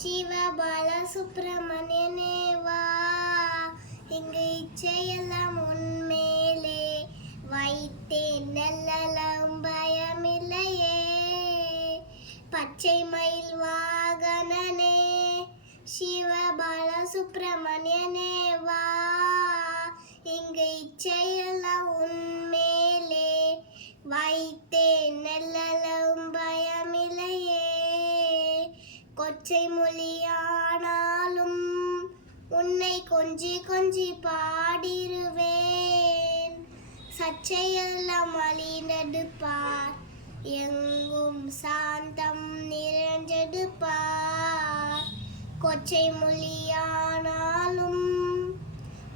சிவபால சுப்பிரமணியனே வா இங்கு இச்சையெல்லாம் உன்மேலே வைத்தேன். நல்லலாம் பயமில்லையே பச்சை மயில் வாகனனே சிவபால சுப்பிரமணியனே வா இங்கு இச்சை கொச்சை மொழியானாலும் உன்னை கொஞ்சி கொஞ்சி பாடிருவேன். சச்சையெல்லாம் அழிந்தெடுப்பார் எங்கும் சாந்தம் நிறைஞ்செடுப்பார் கொச்சை மொழியானாலும்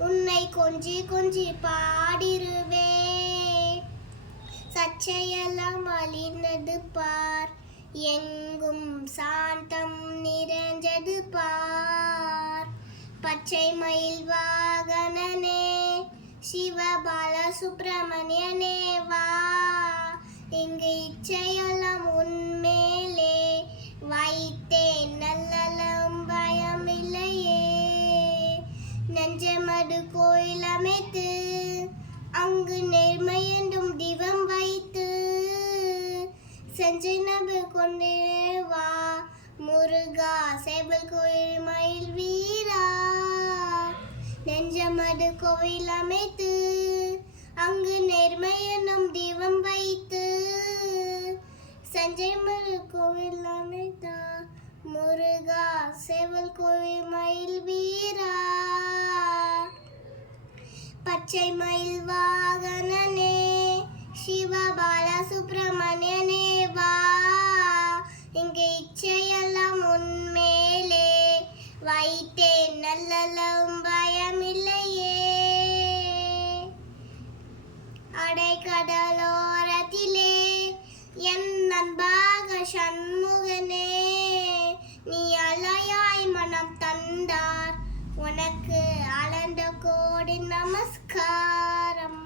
உன்னை கொஞ்சி கொஞ்சி பாடிருவேன். சச்சையெல்லாம் அழிந்தெடுப்பார் எங்கும் சாந்தம் நிறைஞ்சது பார். பச்சை மயில் வாகனனே சிவபால சுப்பிரமணியனே வா. இங்கு இச்சையெல்லாம் உன்மேலே வைத்தேன் நல்லலம் பயமில்லையே. நெஞ்சமடு கோயில் அமைத்து அங்கு நேர்மை என்றும் செஞ்சினபு கொண்டே வா. முருகா சேவல் கோயில் மயில் வீரா. நெஞ்சமடு கோவில் அமைத்து அங்கு நேர்மை என்னும் தீபம் வைத்து. சஞ்சய் மரு கோவில் அமைத்தா முருகா சேவல் கோவில் மயில் வீரா. பச்சை மயில் வா. கடலோரத்திலே என் நண்பாக சண்முகனே நீ அலையாய் மனம் தந்தார் உனக்கு அளந்த கோடி நமஸ்காரம்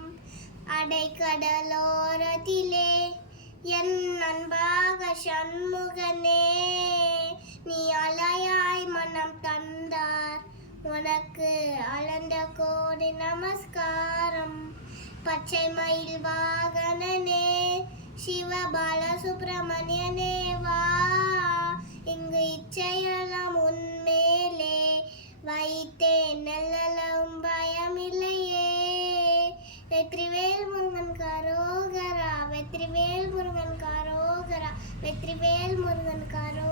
அடைக்கடலோரத்திலே என் நண்பாக சண்முகனே உனக்கு அளந்த கோடி நமஸ்காரம். பச்சை மயில் வாகனனே சிவபால சுப்பிரமணியனே வா. இங்கு இச்சையெல்லாம் உன்மேலே வைத்தேன் நல்லலம் பயமில்லையே. வெற்றிவேல் முருகன் கரோகரா வெற்றிவேல் முருகன் கரோகரா வெற்றிவேல் முருகன் கரோ